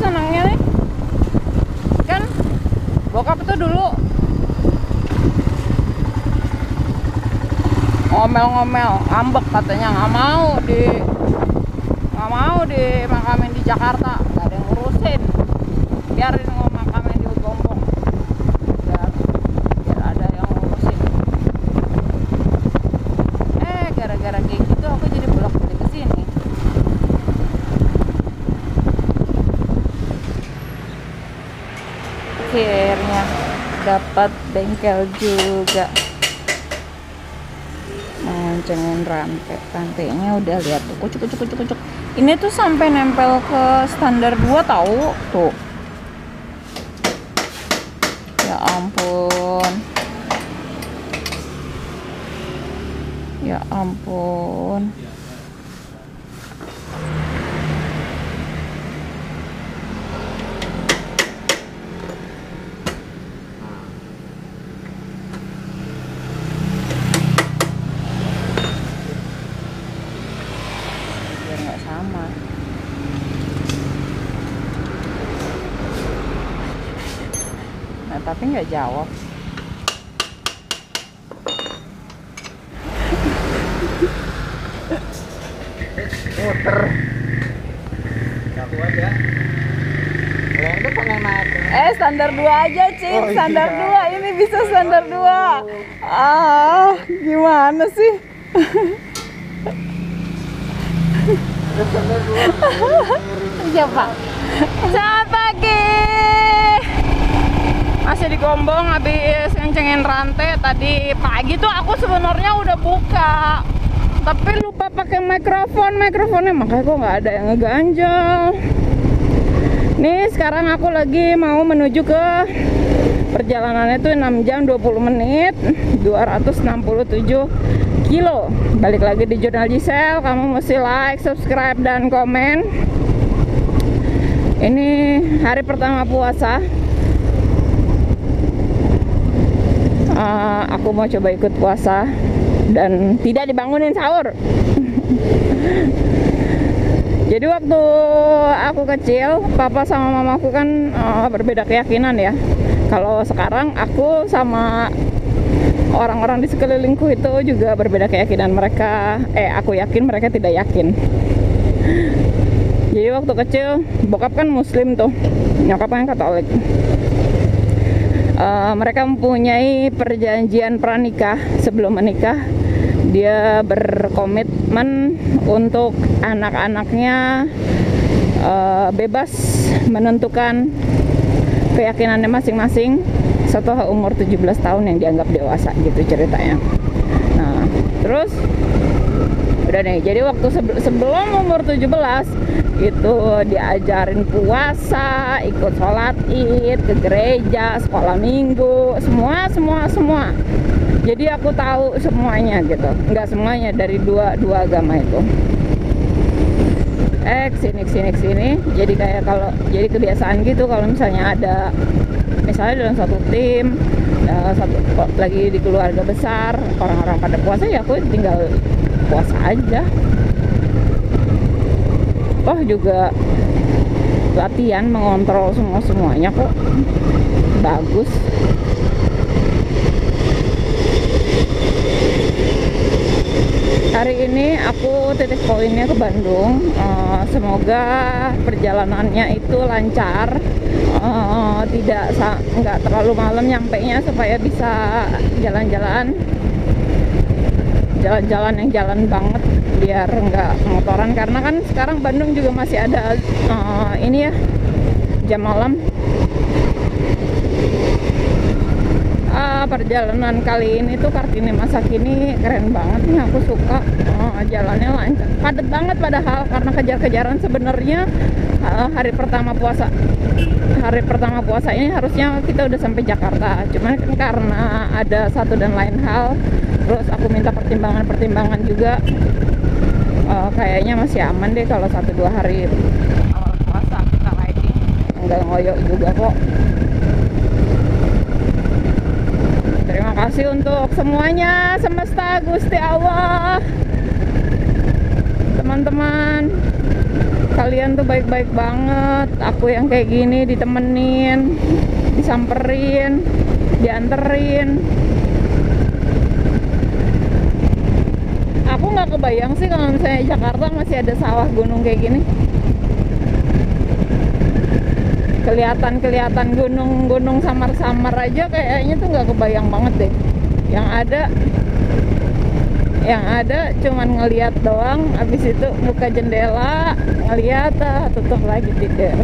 senangnya nih. Kan bokap tuh dulu ngomel-ngomel, ngambek katanya nggak mau dimakamin di Jakarta, nggak ada yang ngurusin, biarin makamin di Gombong, biar ada yang ngurusin. Gara-gara kayak gitu aku jadi bolak-balik ke sini. Akhirnya dapat bengkel juga. Cengin rantainya udah lihat tuh, kucuk. Ini tuh sampai nempel ke standar 2 tahu tuh. Ya ampun. Sama. Nah, tapi nggak jawab. Muter. Satu aja. Kalau itu pengen naik. Standar 2 aja, Cing. Oh, Standar iya. 2. Ini bisa standar 2. Gimana sih? Siapa? Selamat pagi. Masih di Gombong habis ngencengin rantai. Tadi pagi tuh aku sebenarnya udah buka, tapi lupa pakai mikrofonnya, makanya kok nggak ada yang ngeganjel. Nih sekarang aku lagi mau menuju ke perjalanannya tuh 6 jam 20 menit 267 kilo. Balik lagi di Jurnal Gisel. Kamu mesti like, subscribe, dan komen. Ini hari pertama puasa. Aku mau coba ikut puasa dan tidak dibangunin sahur. Jadi waktu aku kecil, papa sama mamaku kan berbeda keyakinan ya. Kalau sekarang aku sama orang-orang di sekelilingku itu juga berbeda keyakinan. Aku yakin mereka tidak yakin. Jadi waktu kecil bokap kan muslim tuh, nyokap kan Katolik. Mereka mempunyai perjanjian pranikah. Sebelum menikah dia berkomitmen untuk anak-anaknya bebas menentukan keyakinannya masing-masing setelah umur 17 tahun yang dianggap dewasa gitu ceritanya. Nah, terus udah nih, jadi waktu sebelum umur 17 itu diajarin puasa, ikut sholat id, ke gereja, sekolah minggu, semua. Jadi aku tahu semuanya gitu, nggak semuanya, dari dua agama itu. Kesini. Jadi kayak jadi kebiasaan gitu kalau misalnya dalam satu tim, lagi di keluarga besar, orang-orang pada puasa, ya aku tinggal puasa aja. Juga latihan mengontrol semuanya kok, bagus. Hari ini aku titik poinnya ke Bandung. Semoga perjalanannya itu lancar, nggak terlalu malam nyampenya, supaya bisa jalan-jalan yang jalan banget, biar nggak motoran, karena kan sekarang Bandung juga masih ada ini ya, jam malam. Perjalanan kali ini tuh Kartini masa kini keren banget nih, aku suka. Jalannya lancar, padat banget padahal karena kejar-kejaran. Sebenarnya hari pertama puasa ini harusnya kita udah sampai Jakarta, cuman kan karena ada satu dan lain hal, terus aku minta pertimbangan juga. Kayaknya masih aman deh kalau 1-2 hari awal puasa kita riding, nggak ngoyo juga kok. Terima kasih untuk semuanya, semesta Gusti Allah. teman-teman. Kalian tuh baik-baik banget. Aku yang kayak gini ditemenin, disamperin, dianterin. Aku nggak kebayang sih kalau misalnya Jakarta masih ada sawah gunung kayak gini. Kelihatan gunung-gunung samar-samar aja kayaknya tuh nggak kebayang banget deh. Yang ada cuman ngeliat doang, habis itu buka jendela ngeliat, tutup lagi tidur.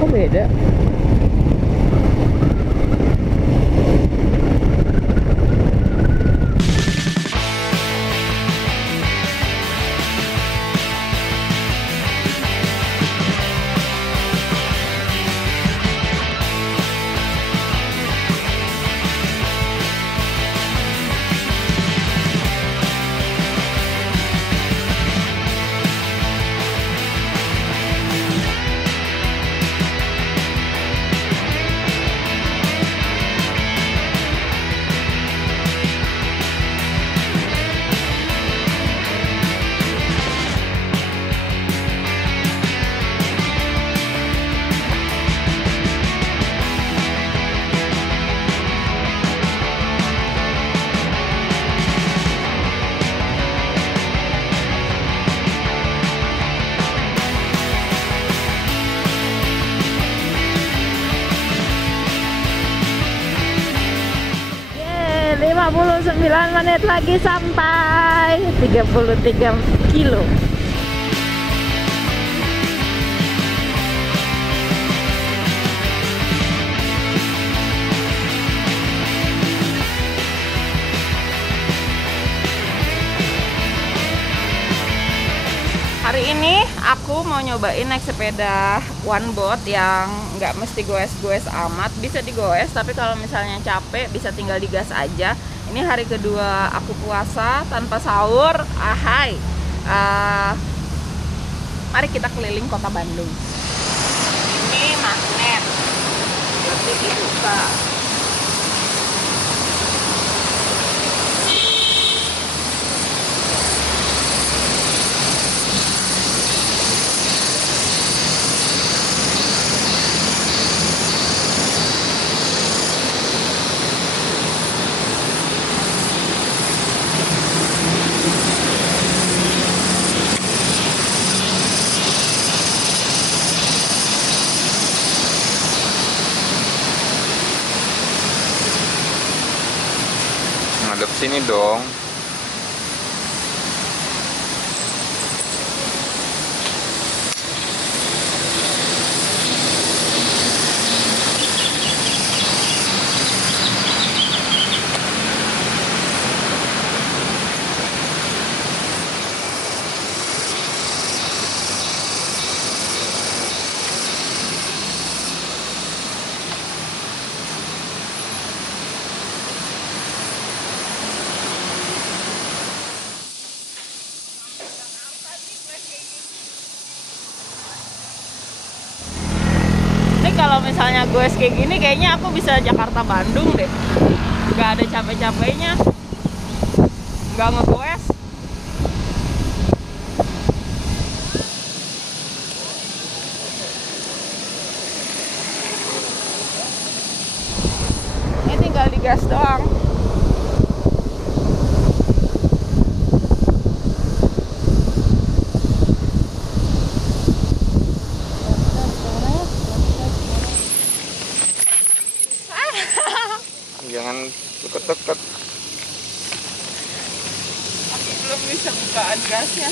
Kok beda? Yeay, 59 menit lagi sampai 33 kilo. Hari ini aku mau nyobain naik sepeda one board yang nggak mesti goes-goes amat, bisa digoes, tapi kalau misalnya capek bisa tinggal digas aja. Ini hari kedua aku puasa tanpa sahur. Hai, mari kita keliling kota Bandung. Ini magnet, jadi dibuka. Ngadep sini dong. Kalau misalnya goes kayak gini, kayaknya aku bisa Jakarta Bandung deh. Nggak ada capek-capeknya, nggak ngegoes. Ini tinggal digas doang. Jangan deket-deket. Aku belum bisa bukaan gasnya.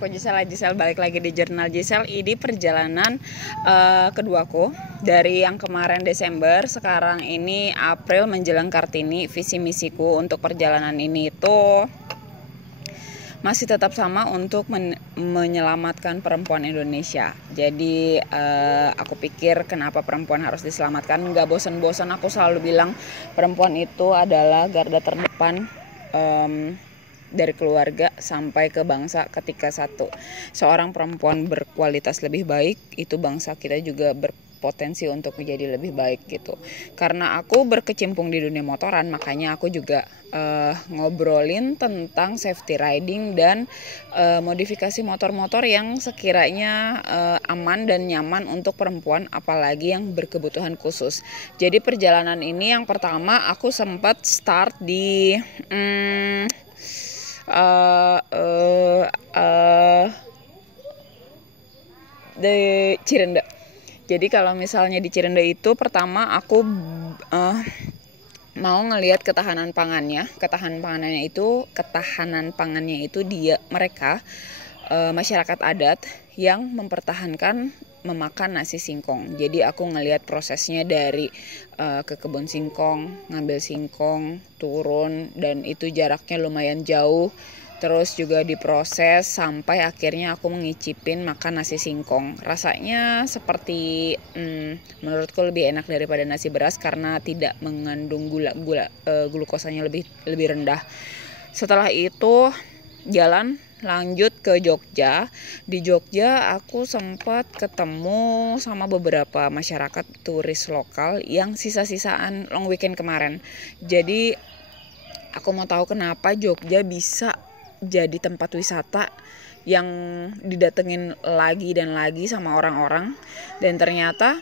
aku Giselle balik lagi di Jurnal Giselle. Ini perjalanan keduaku dari yang kemarin Desember, sekarang ini April menjelang Kartini. Visi misiku untuk perjalanan ini itu masih tetap sama, untuk menyelamatkan perempuan Indonesia. Jadi aku pikir kenapa perempuan harus diselamatkan. Nggak bosan-bosan aku selalu bilang perempuan itu adalah garda terdepan dari keluarga sampai ke bangsa. Ketika seorang perempuan berkualitas lebih baik, itu bangsa kita juga berpotensi untuk menjadi lebih baik gitu. Karena aku berkecimpung di dunia motoran, makanya aku juga ngobrolin tentang safety riding dan modifikasi motor-motor yang sekiranya aman dan nyaman untuk perempuan, apalagi yang berkebutuhan khusus. Jadi perjalanan ini yang pertama aku sempat start di di Cirende. Jadi kalau misalnya di Cirende itu pertama aku mau ngelihat ketahanan pangannya. Ketahanan pangannya itu mereka masyarakat adat yang mempertahankan memakan nasi singkong. Jadi aku ngelihat prosesnya dari ke kebun singkong, ngambil singkong, turun, dan itu jaraknya lumayan jauh. Terus juga diproses sampai akhirnya aku mengicipin makan nasi singkong. Rasanya seperti menurutku lebih enak daripada nasi beras karena tidak mengandung glukosanya lebih rendah. Setelah itu jalan lanjut ke Jogja. Di Jogja aku sempat ketemu sama beberapa masyarakat turis lokal yang sisa-sisaan long weekend kemarin. Jadi aku mau tahu kenapa Jogja bisa jadi tempat wisata yang didatengin lagi dan lagi sama orang-orang. Dan ternyata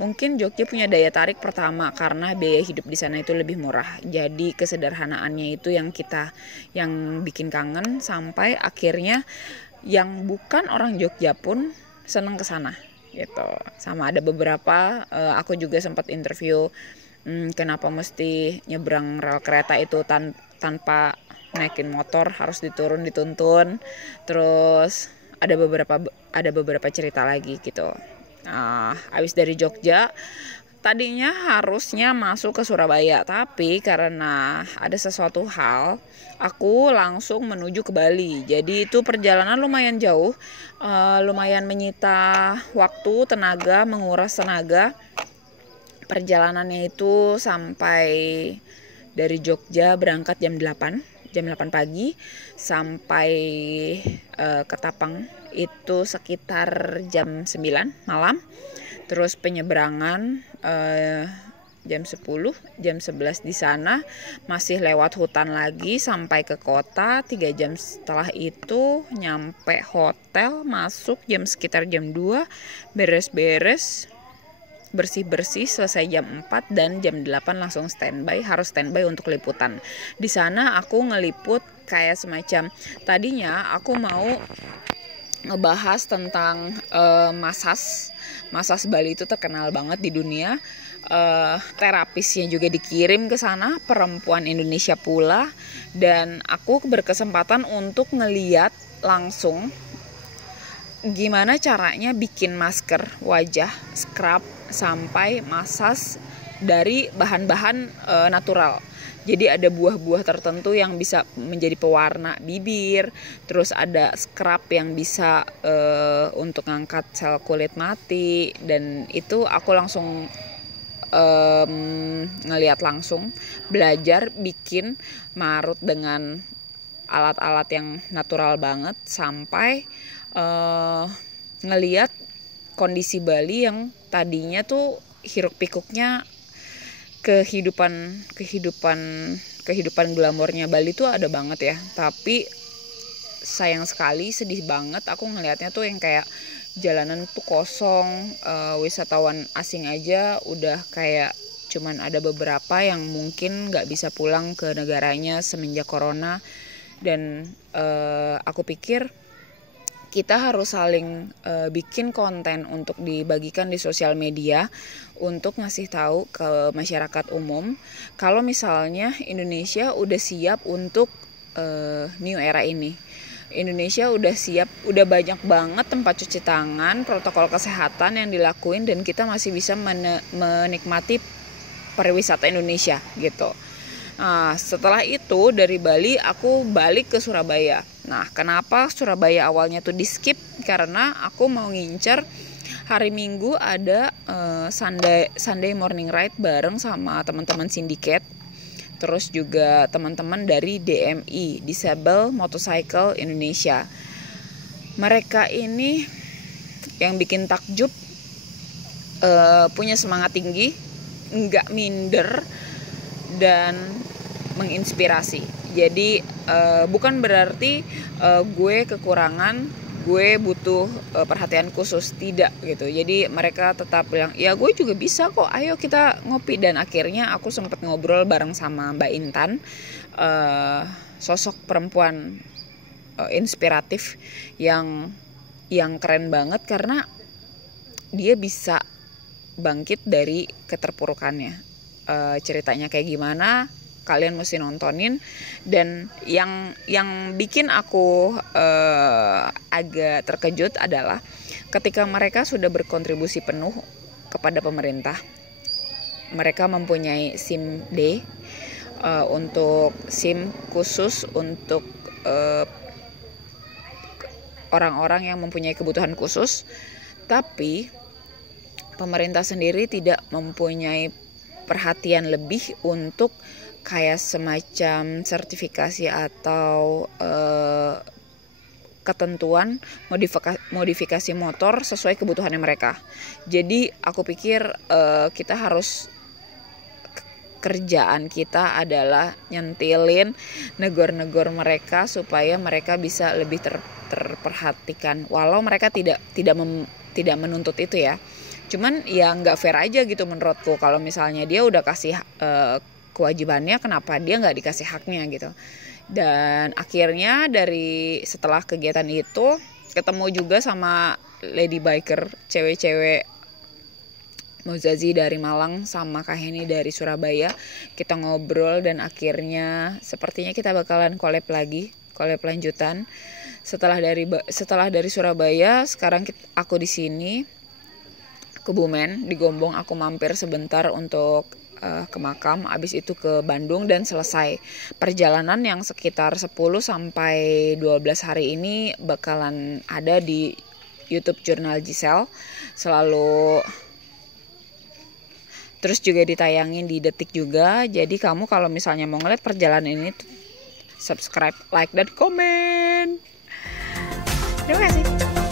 mungkin Jogja punya daya tarik pertama karena biaya hidup di sana itu lebih murah. Jadi kesederhanaannya itu yang bikin kangen, sampai akhirnya yang bukan orang Jogja pun seneng ke sana gitu. Sama ada beberapa aku juga sempat interview kenapa mesti nyebrang rel kereta itu tanpa naikin motor, harus dituntun. Terus ada beberapa cerita lagi gitu. Abis dari Jogja tadinya harusnya masuk ke Surabaya, tapi karena ada sesuatu hal aku langsung menuju ke Bali. Jadi itu perjalanan lumayan jauh, lumayan menyita waktu, tenaga, menguras tenaga. Perjalanannya itu sampai dari Jogja berangkat jam 8 pagi sampai Ketapang itu sekitar jam 9 malam. Terus penyeberangan jam 10, jam 11 di sana, masih lewat hutan lagi sampai ke kota. 3 jam setelah itu nyampe hotel, masuk sekitar jam 2, beres-beres, bersih-bersih, selesai jam 4, dan jam 8 langsung harus standby untuk liputan. Di sana aku ngeliput kayak semacam, tadinya aku mau ngebahas tentang Masas Bali itu terkenal banget di dunia. Terapisnya juga dikirim ke sana, perempuan Indonesia pula, dan aku berkesempatan untuk ngeliat langsung gimana caranya bikin masker wajah, scrub, sampai masas dari bahan-bahan natural. Jadi ada buah-buah tertentu yang bisa menjadi pewarna bibir. Terus ada scrub yang bisa untuk ngangkat sel kulit mati. Dan itu aku langsung ngelihat langsung, belajar bikin marut dengan alat-alat yang natural banget, sampai ngelihat kondisi Bali yang tadinya tuh hiruk pikuknya kehidupan glamornya Bali tuh ada banget ya, tapi sayang sekali, sedih banget aku ngelihatnya tuh yang kayak jalanan tuh kosong, wisatawan asing aja udah kayak cuman ada beberapa yang mungkin nggak bisa pulang ke negaranya semenjak corona. Dan aku pikir kita harus saling bikin konten untuk dibagikan di sosial media untuk ngasih tahu ke masyarakat umum kalau misalnya Indonesia udah siap untuk new era ini. Indonesia udah siap, udah banyak banget tempat cuci tangan, protokol kesehatan yang dilakuin, dan kita masih bisa menikmati pariwisata Indonesia gitu. Nah, setelah itu dari Bali aku balik ke Surabaya. Nah, kenapa Surabaya awalnya tuh di skip? Karena aku mau ngincer hari Minggu ada Sunday morning ride bareng sama teman-teman sindiket. Terus juga teman-teman dari DMI, Disable Motorcycle Indonesia. Mereka ini yang bikin takjub, punya semangat tinggi, nggak minder, dan menginspirasi. Jadi bukan berarti gue kekurangan, gue butuh perhatian khusus, tidak gitu. Jadi mereka tetap bilang, ya gue juga bisa kok, ayo kita ngopi. Dan akhirnya aku sempat ngobrol bareng sama Mbak Intan, sosok perempuan inspiratif yang keren banget karena dia bisa bangkit dari keterpurukannya. Ceritanya kayak gimana? Kalian mesti nontonin. Dan yang bikin aku agak terkejut adalah ketika mereka sudah berkontribusi penuh kepada pemerintah. Mereka mempunyai SIM D, untuk SIM khusus untuk orang-orang yang mempunyai kebutuhan khusus, tapi pemerintah sendiri tidak mempunyai perhatian lebih untuk kayak semacam sertifikasi atau ketentuan modifikasi motor sesuai kebutuhannya mereka. Jadi aku pikir kita harus, kerjaan kita adalah nyentilin, negor-negor mereka supaya mereka bisa lebih terperhatikan. Walau mereka tidak menuntut itu ya. Cuman ya nggak fair aja gitu menurutku kalau misalnya dia udah kasih kewajibannya, kenapa dia nggak dikasih haknya gitu. Dan akhirnya setelah kegiatan itu ketemu juga sama lady biker, cewek-cewek Mozazi dari Malang sama Kak Heni dari Surabaya. Kita ngobrol dan akhirnya sepertinya kita bakalan collab lanjutan. Setelah dari Surabaya, sekarang aku di sini Kebumen, di Gombong. Aku mampir sebentar untuk ke makam, abis itu ke Bandung, dan selesai perjalanan yang sekitar 10 sampai 12 hari ini bakalan ada di YouTube Jurnal Giselle, selalu terus juga ditayangin di Detik juga. Jadi kamu kalau misalnya mau ngeliat perjalanan ini, subscribe, like, dan komen. Terima kasih.